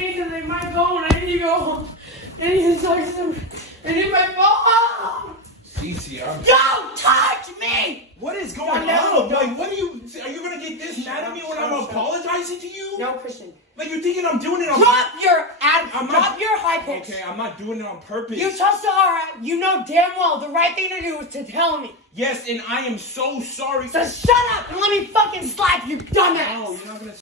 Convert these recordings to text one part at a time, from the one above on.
need to leave my phone. I need to go. I need to talk to some. I need my phone. Cece, Don't touch me! What is going on? Like, what are you gonna get this mad at me when I'm apologizing to you? No, Christian. Like, you're thinking I'm doing it on Drop your high pitch. Okay, I'm not doing it on purpose. You trust Aura. You know damn well the right thing to do is to tell me. Yes, and I am so sorry. So shut up and let me fucking slap you, dumbass! No, you're not gonna...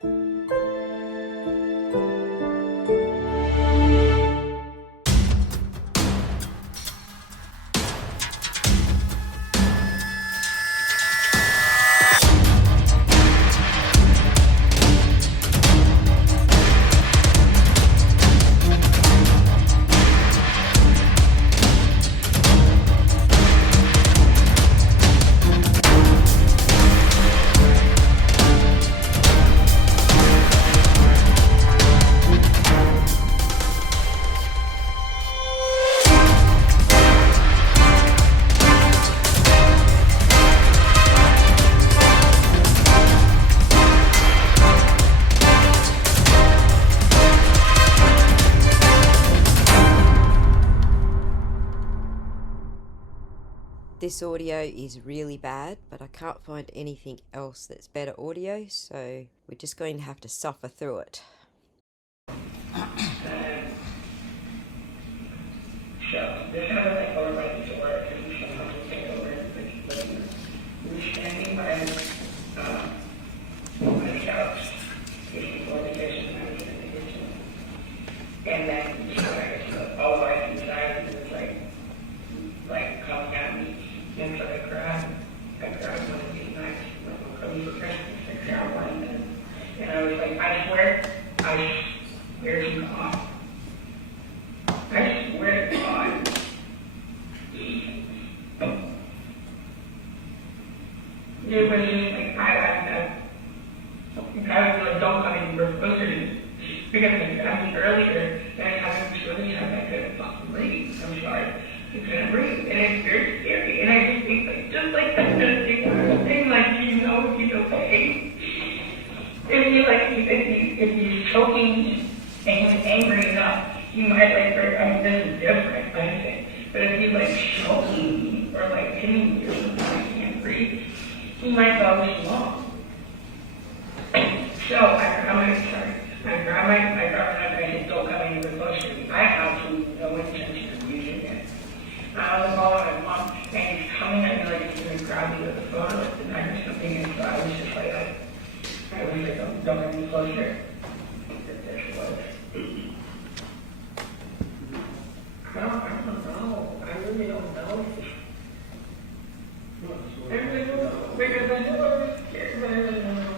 This audio is really bad, but I can't find anything else that's better audio, so we're just going to have to suffer through it. So this kind of like over like to work and someone will take over and we standing by the couch before the kitchen and in the kitchen. And then all white inside and it's like coming at me. And so I grabbed one of these knives from Cody for Christmas. I grabbed one and I was like, I swear to God. I swear to God. It was just like, I was like, don't come in, you're supposed to. Because I mean, earlier, I haven't really had that good fucking breathe. I'm sorry. You couldn't breathe. And it's very scary. And I just think, like, just like that thing, like, you know he's okay. If he's choking and he's angry enough, he might, like, I mean, this is different, I think. But if he's, like, choking or, like, hitting you and I can't breathe, he might go too long. So I grabbed my knife and I said, don't come anywhere close to me. I have absolutely no intention of using it. I was calling my mom and he's coming at me like he's going to grab me with a phone or the knife or something. And so I was just like, I was like, don't get me closer. This was. I don't know. I really don't know. I really don't know. Because I know I was scared, but I really don't know.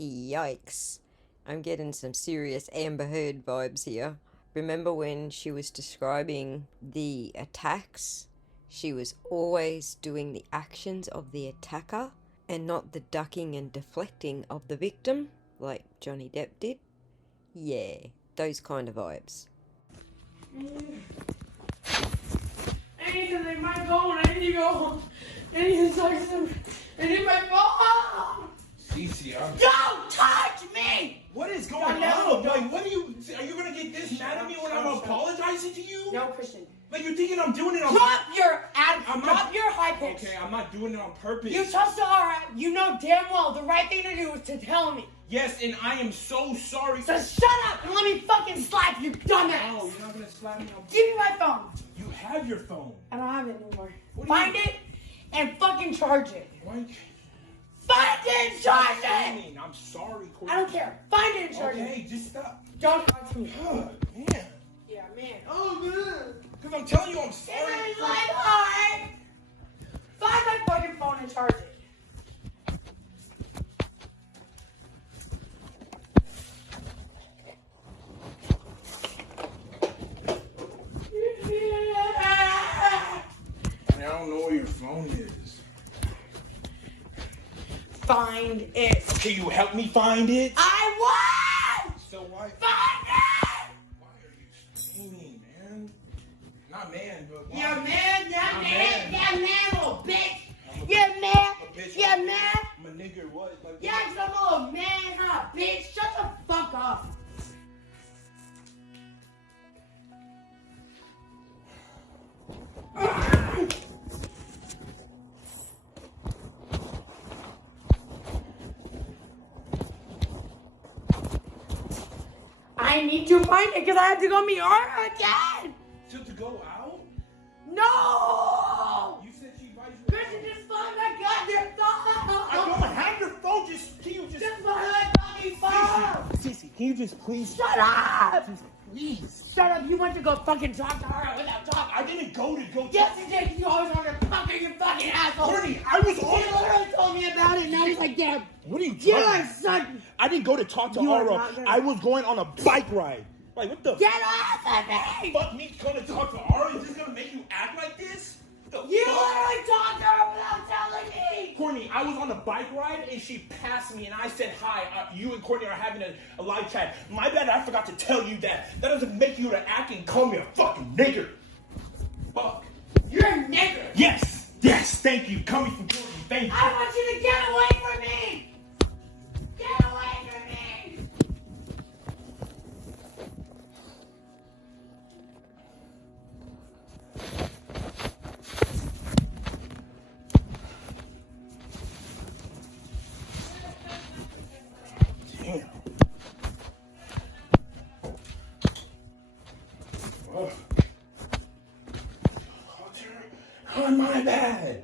Yikes. I'm getting some serious Amber Heard vibes here. Remember when she was describing the attacks? She was always doing the actions of the attacker and not the ducking and deflecting of the victim, like Johnny Depp did. Yeah, those kind of vibes. I need to leave my phone. I need to go. I need to talk to some. I need my phone. Cece, Don't touch me! What is going on? Like, what are you gonna get this mad at me when I'm apologizing to you? No, Christian. Like, you're thinking I'm doing it on Drop your high pitch. Okay, I'm not doing it on purpose. You trust Aura. You know damn well the right thing to do is to tell me. Yes, and I am so sorry. So shut up and let me fucking slap you, dumbass! No, you're not gonna slap me. Give me my phone. You have your phone. I don't have it anymore. Find it and fucking charge it. What? Find it and charge it! I'm sorry, Courtney. I don't care. Find it and charge it. Okay, just stop. Don't talk to me. Oh, man. Yeah, man. Oh, man. Because I'm telling you I'm sorry. It's my heart. Find my fucking phone and charge it. I don't know where your phone is. Find it. Can you help me find it? I won't! So why? Find it! Why are you screaming, man? Not man, but why? Yeah, man, Not man. little bitch. I'm a Yeah, man. bitch. Yeah, man. I'm a nigger. what? Like, Yeah, because I'm a little man, huh, bitch. Shut the fuck up. I need to find it because I have to go meet her again. to go out? No! You said she invited you Christian, out. just find my goddamn phone. I don't have your phone. Can you just Just find my fucking phone. Sissy, can you just please? Shut up! Please. Shut up! You went to go fucking talk to her without talking. I didn't go to go. Yes, you did. You always want to talk to your fucking asshole. Courtney, I was He on. literally told me about it, and I was like, "Damn, What are you you talking? are son. I didn't go to talk to You are Aura. not gonna- I was going on a bike ride. Like, what the Get off of me! fuck? Me going to talk to Aura? Is this gonna make you act like this? The You fuck? literally talked to her without telling me. Courtney, I was on a bike ride and she passed me and I said hi. You and Courtney are having a live chat. My bad, I forgot to tell you that. That doesn't make you to act and call me a fucking nigger. Fuck. You're a nigger. Yes, thank you. Coming from Courtney, thank you. I want you to get away from me. Get away from me. Damn. Oh. Oh, my bad.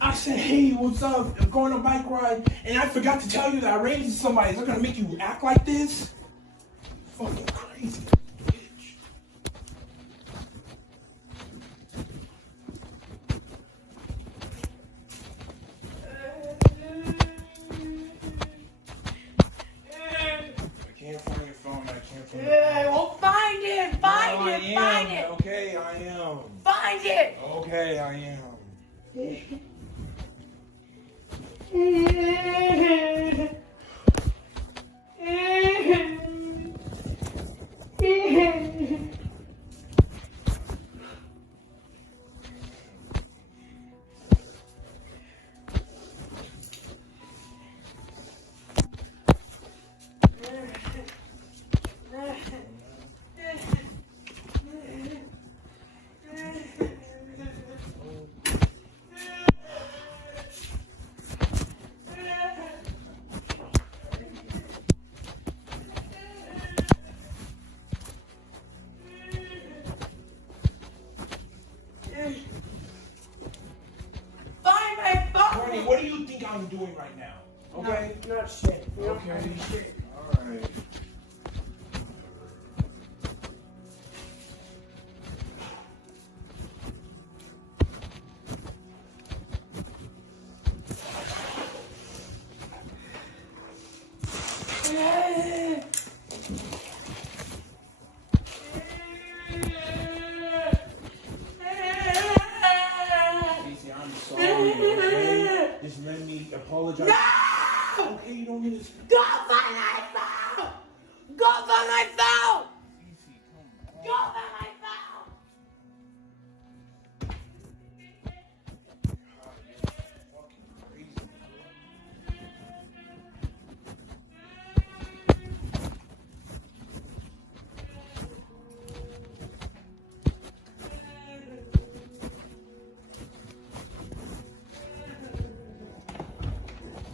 I said, hey, what's up? I'm going on a bike ride, and I forgot to tell you that I ran into somebody. Is that gonna make you act like this? Fucking crazy, bitch. I can't find your phone. I can't find your phone. Well, find it. Find No, I it. Find am. it. Okay, I am. Find it. Okay, I am. Find my Courtney, phone. what do you think I'm doing right now? Okay? No, not shit. You don't Okay. find shit. Alright. Casey, I'm sorry, okay? Just let me apologize. No! Okay, you don't need to. Go find my phone! Go find my phone! Casey, come on. Go find my phone! God, you're fucking crazy.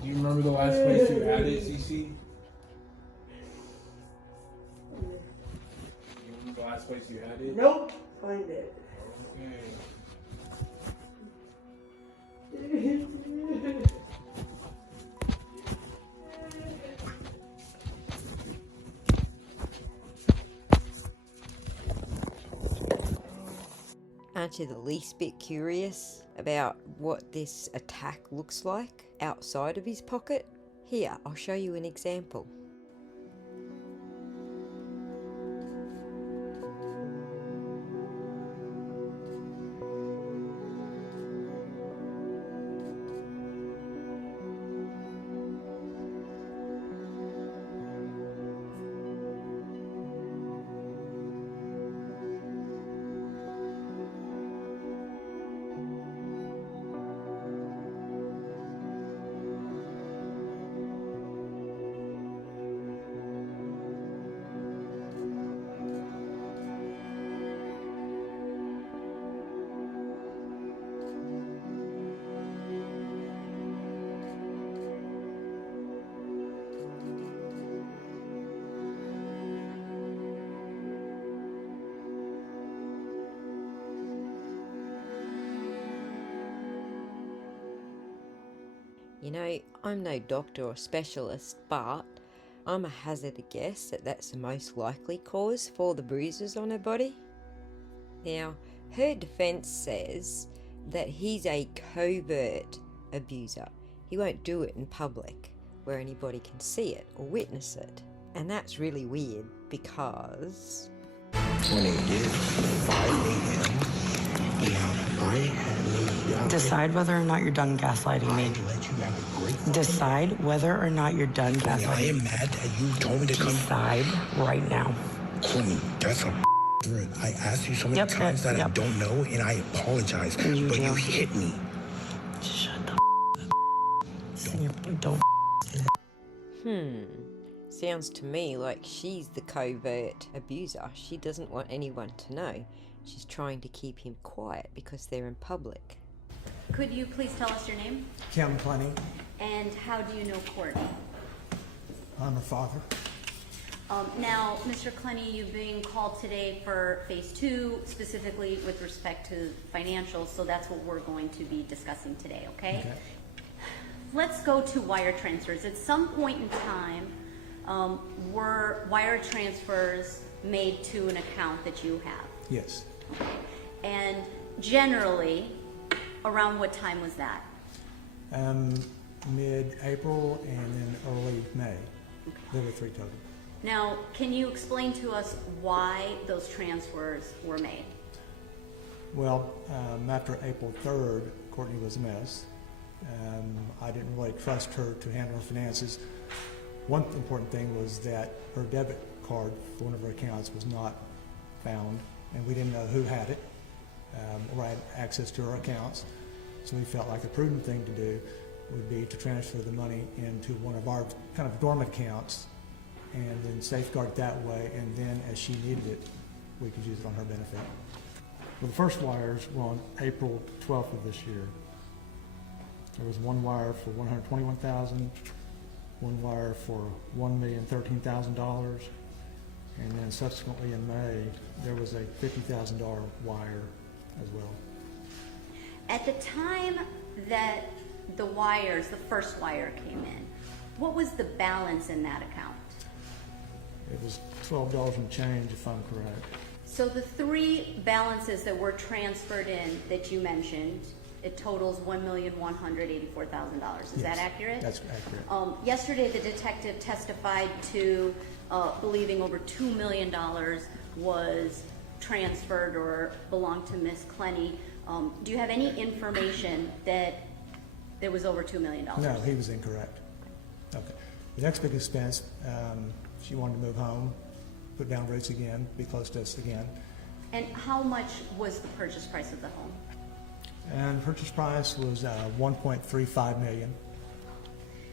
Do you remember the last place you had it, CC? You remember the last place you had it? Nope. Find it. Okay. Aren't you the least bit curious about what this attack looks like outside of his pocket? Here, I'll show you an example. You know, I'm no doctor or specialist, but I'm a hazard a guess that that's the most likely cause for the bruises on her body. Now, her defense says that he's a covert abuser. He won't do it in public where anybody can see it or witness it. And that's really weird because... When it is 5 a.m., I had Decide whether or not you're done gaslighting me. let you have a great Decide whether or not you're done I gaslighting am me. mad that you told me to come. Decide right now. Courtney, that's a threat. I asked you so many times that I don't know, and I apologize. And you but do. you hit me. Shut the up. Don't. Sounds to me like she's the covert abuser. She doesn't want anyone to know. She's trying to keep him quiet because they're in public. Could you please tell us your name? Clenney. And how do you know Courtney? I'm her father. Now, Mr. Clenney, you're being called today for phase 2, specifically with respect to financials, so that's what we're going to be discussing today, okay? Let's go to wire transfers. At some point in time, were wire transfers made to an account that you have? Yes. And generally, around what time was that? Mid-April and then early May. There were 3 total. Now, can you explain to us why those transfers were made? Well, after April 3rd, Courtney was a mess. I didn't really trust her to handle her finances. One important thing was that her debit card for one of her accounts was not found, and we didn't know who had it or had access to her accounts. So we felt like the prudent thing to do would be to transfer the money into one of our kind of dormant accounts and then safeguard it that way, and then as she needed it, we could use it on her benefit. Well, the first wires were on April 12th of this year. There was one wire for $121,000, one wire for $1,013,000, and then subsequently in May, there was a $50,000 wire as well. At the time that the wires, the first wire came in, what was the balance in that account? It was $12 and change, if I'm correct. So the 3 balances that were transferred in that you mentioned, it totals $1,184,000. Is that accurate? That's accurate. Yesterday, the detective testified to believing over $2 million was transferred or belonged to Miss Clenney. Do you have any information that there was over $2 million? No, he was incorrect. Okay. The next big expense, she wanted to move home, put down roots again, be close to us again. And how much was the purchase price of the home? And the purchase price was $1.35 million.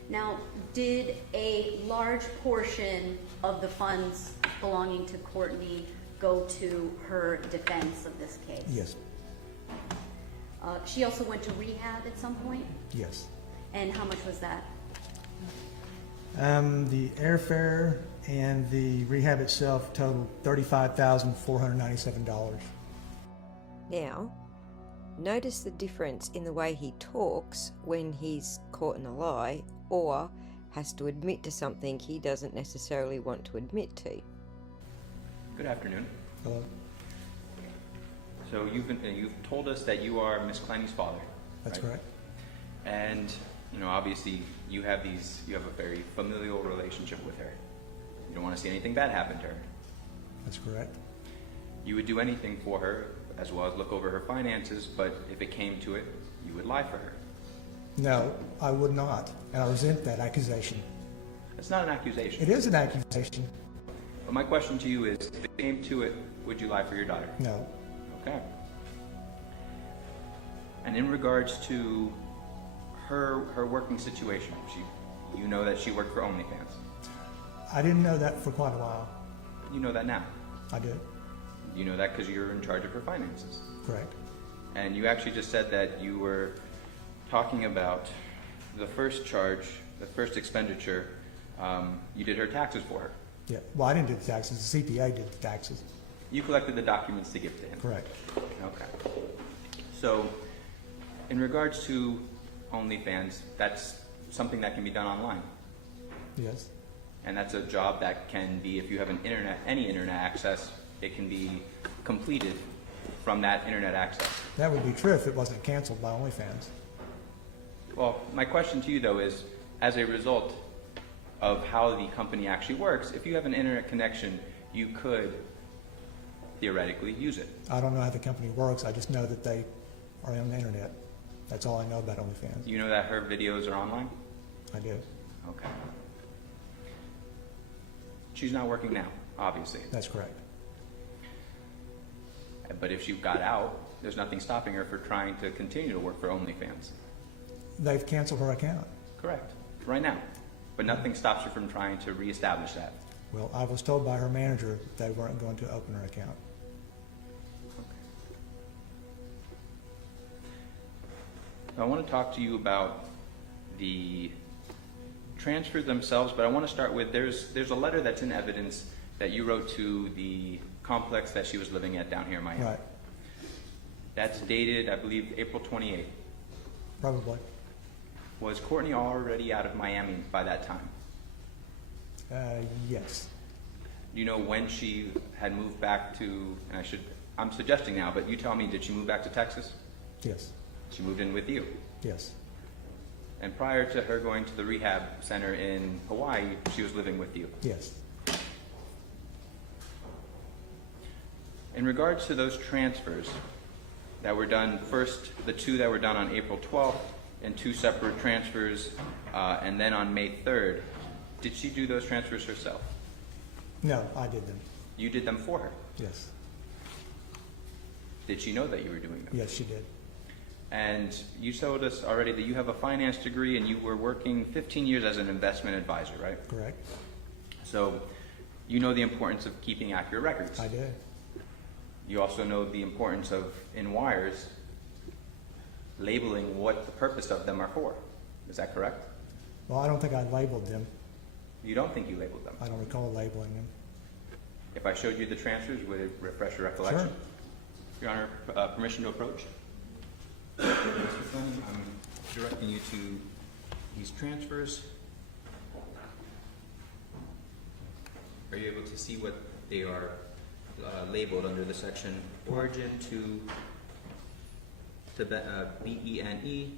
Now, did a large portion of the funds belonging to Courtney go to her defense of this case? Yes. She also went to rehab at some point? Yes. And how much was that? The airfare and the rehab itself totaled $35,497. Now, notice the difference in the way he talks when he's caught in a lie or has to admit to something he doesn't necessarily want to admit to. Good afternoon. Hello? So you've told us that you are Miss Clenney's father. That's right? correct. And obviously you have a very familial relationship with her. You don't want to see anything bad happen to her. That's correct. You would do anything for her, as well as look over her finances, but if it came to it, you would lie for her. No, I would not, and I resent that accusation. It's not an accusation. It is an accusation. But my question to you is, if it came to it, would you lie for your daughter? No. Okay. And in regards to her working situation, you know that she worked for OnlyFans. I didn't know that for quite a while. You know that now. I did. You know that because you're in charge of her finances. Correct. And you actually just said that you were talking about the first charge, the first expenditure, you did her taxes for her. Yeah. Well, I didn't do the taxes. The CPA did the taxes. You collected the documents to give to him. Correct. Okay. So, in regards to OnlyFans, that's something that can be done online. Yes. And that's a job that can be, if you have any internet access, it can be completed from that internet access. That would be true if it wasn't canceled by OnlyFans. Well, my question to you though is, as a result of how the company actually works, if you have an internet connection, you could theoretically use it. I don't know how the company works. I just know that they are on the internet. That's all I know about OnlyFans. You know that her videos are online? I do. Okay. She's not working now, obviously. That's correct. But if she got out, there's nothing stopping her for trying to continue to work for OnlyFans. They've canceled her account. Correct. Right now. But nothing stops her from trying to reestablish that. Well, I was told by her manager that they weren't going to open her account. I want to talk to you about the transfers themselves, but I want to start with, there's a letter that's in evidence that you wrote to the complex that she was living at down here in Miami. Right. That's dated, I believe, April 28th. Probably. Was Courtney already out of Miami by that time? Yes. Do you know when she had moved back to, and I'm suggesting now, but you tell me, did she move back to Texas? Yes. She moved in with you. Yes. And prior to her going to the rehab center in Hawaii, she was living with you. Yes. In regards to those transfers that were done, first the two that were done on April 12th and two separate transfers, and then on May 3rd, did she do those transfers herself? No, I did them. You did them for her. Yes. Did she know that you were doing them? Yes, she did. And you told us already that you have a finance degree and you were working 15 years as an investment advisor, right? Correct. So you know the importance of keeping accurate records. I did. You also know the importance of, in wires, labeling what the purpose of them are for. Is that correct? Well, I don't think I labeled them. You don't think you labeled them? I don't recall labeling them. If I showed you the transfers, would it refresh your recollection? Sure. Your Honor, permission to approach? Mr. Clenney, I'm directing you to these transfers. Are you able to see what they are labeled under the section origin to BENEINSTR?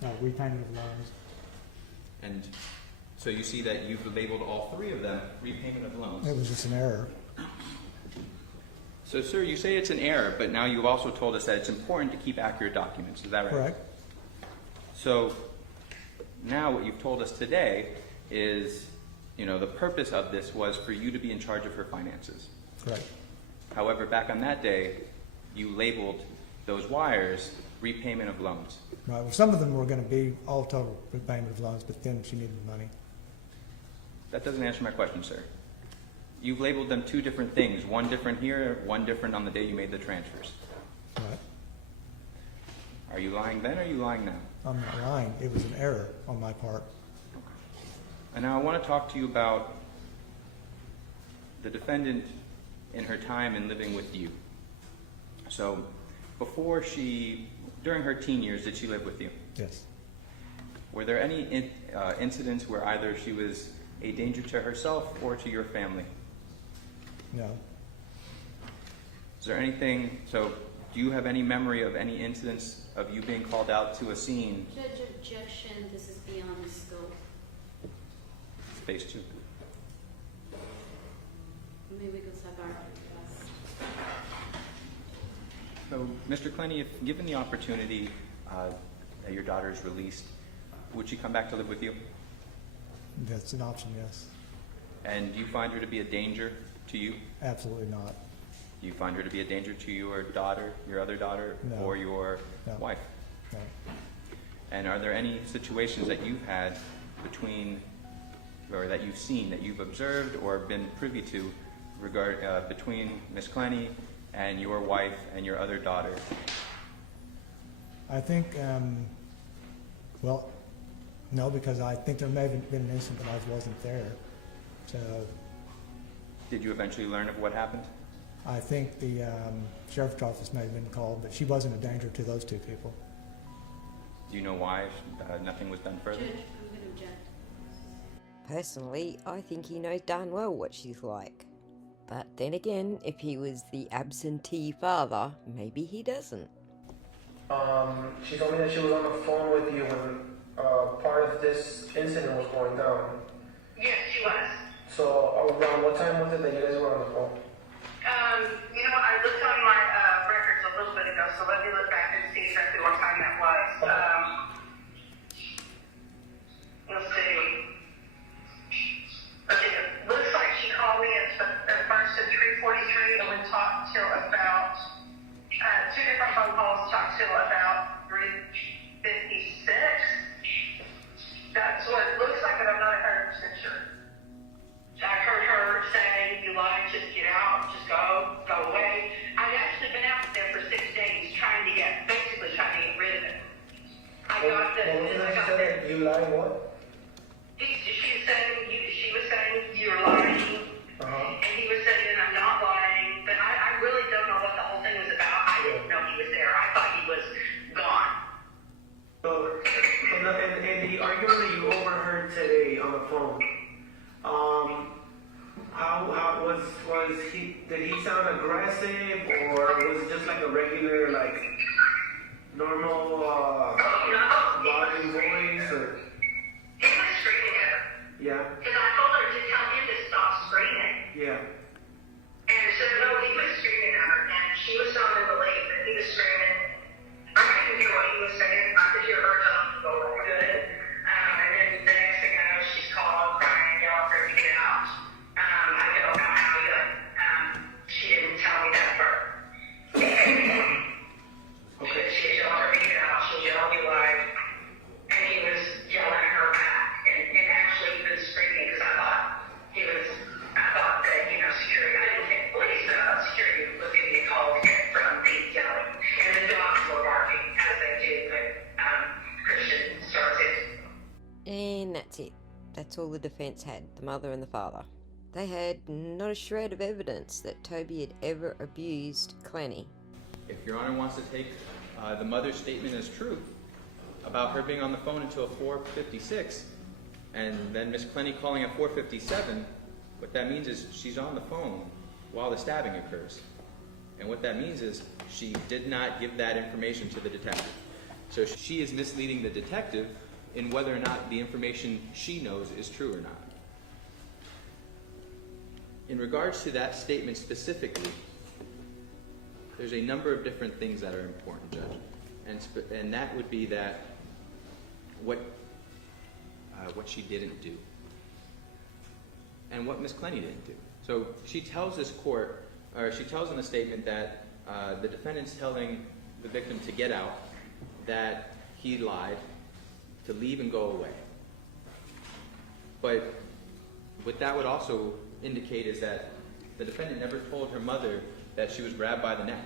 No, repayment of loans. And so you see that you've labeled all three of them repayment of loans. It was just an error. So, sir, you say it's an error, but now you've also told us that it's important to keep accurate documents. Is that right? Correct. So now what you've told us today is, the purpose of this was for you to be in charge of her finances. Correct. However, back on that day, you labeled those wires repayment of loans. Right. Well, some of them were going to be all total repayment of loans, but then she needed money. That doesn't answer my question, sir. You've labeled them two different things, one different here, one different on the day you made the transfers. Right. Are you lying then or are you lying now? I'm not lying. It was an error on my part. And now I want to talk to you about the defendant in her time in living with you. So during her teen years, did she live with you? Yes. Were there any incidents where either she was a danger to herself or to your family? No. Is there anything, so do you have any memory of any incidents of you being called out to a scene? Judge, objection, this is beyond the scope. Phase 2. Maybe we could stop our So, Mr. Clenney, if given the opportunity that your daughter is released, would she come back to live with you? That's an option, yes. And do you find her to be a danger to you? Absolutely not. Do you find her to be a danger to your daughter, your other daughter, No. or your No. wife? No. And are there any situations that you've had or that you've seen, that you've observed or been privy to between Ms. Clenney and your wife and your other daughter? I think, well, no, because I think there may have been an incident, but I wasn't there. So Did you eventually learn of what happened? I think the sheriff's office may have been called, but she wasn't a danger to those two people. Do you know why nothing was done further? Judge, I'm going to object. Personally, I think he knows darn well what she's like. But then again, if he was the absentee father, maybe he doesn't. She told me that she was on the phone with you when part of this incident was going down. Yes, she was. So around what time was it that you guys were on the phone? You know what, I looked on my records a little bit ago, so let me look back and see exactly what time that was. Let's see. Okay, it looks like she called me at first at 3:43 and we talked till about, two different phone calls, talked till about 3:56. That's what it looks like, but I'm not 100% sure. I heard her say, you lied, just get out, just go away. I'd actually been out there for 6 days basically trying to get rid of it. You lied what? She was saying you're lying, and he was saying I'm not lying, but I really don't know what the whole thing was about. I didn't know he was there. I thought he was gone. So, in the argument that you overheard today on the phone, how was he? Did he sound aggressive, or was it just like a regular, like normal volume voice? Or? He was screaming at her. Yeah. Because I told her to tell him to stop screaming. Yeah. And so no, he was screaming at her, and she was so in belief that he was screaming. I couldn't hear what he was saying. I could hear her telling him to go over good. And then the next thing I know, she's called, crying, yelling for him to get out. I don't know how yet. She didn't tell me that part. Okay. She was yelling for me to get out. She was yelling me live. And he was yelling at her back. And actually, he was screaming because I thought that, security, I didn't think police, security was going to get called from the yelling. And the dogs were barking as they do when Christian started. And that's it. That's all the defense had, the mother and the father. They had not a shred of evidence that Toby had ever abused Clenney. If Your Honor wants to take the mother's statement as true about her being on the phone until 4:56, and then Miss Clenney calling at 4:57, what that means is she's on the phone while the stabbing occurs. And what that means is she did not give that information to the detective. So she is misleading the detective in whether or not the information she knows is true or not. In regards to that statement specifically, there's a number of different things that are important, Judge. And that would be that what she didn't do and what Miss Clenney didn't do. So she tells this court, or she tells in the statement that the defendant's telling the victim to get out, that he lied, to leave and go away. But what that would also indicate is that the defendant never told her mother that she was grabbed by the neck,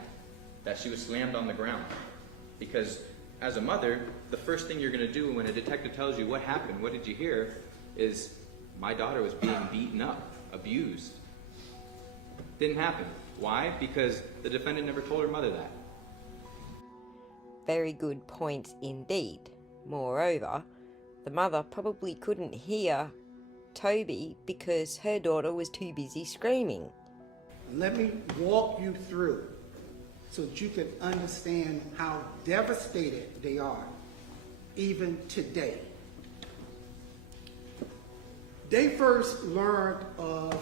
that she was slammed on the ground. Because as a mother, the first thing you're going to do when a detective tells you what happened, what did you hear, is my daughter was being beaten up, abused. Didn't happen. Why? Because the defendant never told her mother that. Very good point indeed. Moreover, the mother probably couldn't hear Toby because her daughter was too busy screaming. Let me walk you through so that you can understand how devastated they are, even today. They first learned of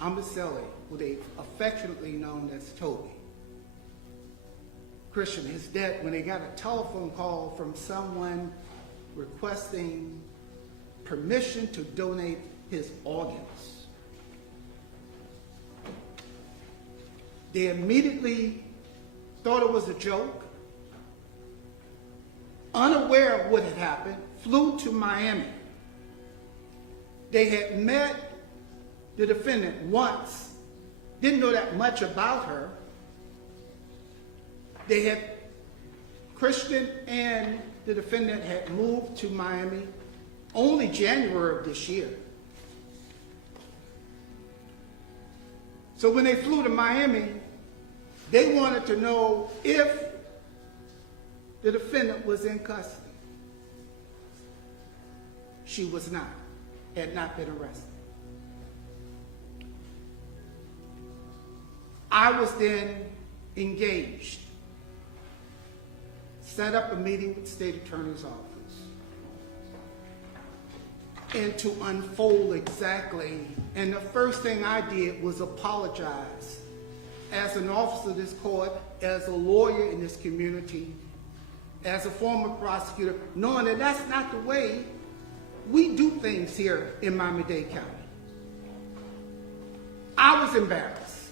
Amisele, who they affectionately known as Toby. Christian, his dad, when they got a telephone call from someone requesting permission to donate his organs, they immediately thought it was a joke, unaware of what had happened, flew to Miami. They had met the defendant once, didn't know that much about her. They had, Christian and the defendant had moved to Miami only January of this year. So when they flew to Miami, they wanted to know if the defendant was in custody. She was not, had not been arrested. I was then engaged, set up a meeting with the state attorney's office, and to unfold exactly, and the first thing I did was apologize as an officer of this court, as a lawyer in this community, as a former prosecutor, knowing that that's not the way we do things here in Miami-Dade County. I was embarrassed.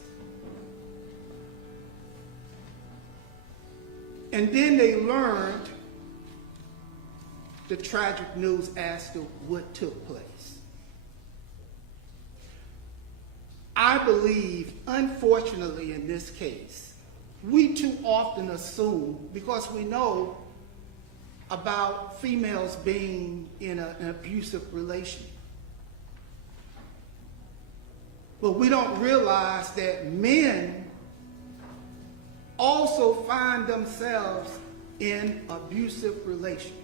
And then they learned the tragic news as to what took place. I believe, unfortunately in this case, we too often assume, because we know about females being in an abusive relation, but we don't realize that men also find themselves in abusive relations.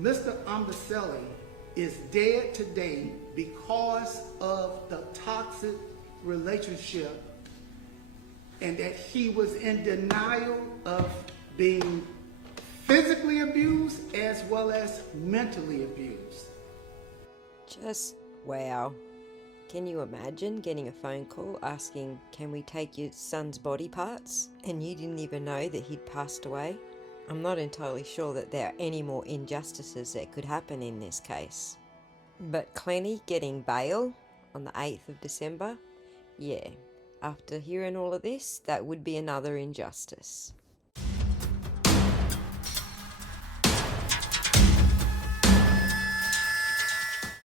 Mr. Umbaselli is dead today because of the toxic relationship, and that he was in denial of being physically abused as well as mentally abused. Just wow. Can you imagine getting a phone call asking, can we take your son's body parts? And you didn't even know that he'd passed away? I'm not entirely sure that there are any more injustices that could happen in this case. But Clenney getting bail on the 8th of December? Yeah, after hearing all of this, that would be another injustice.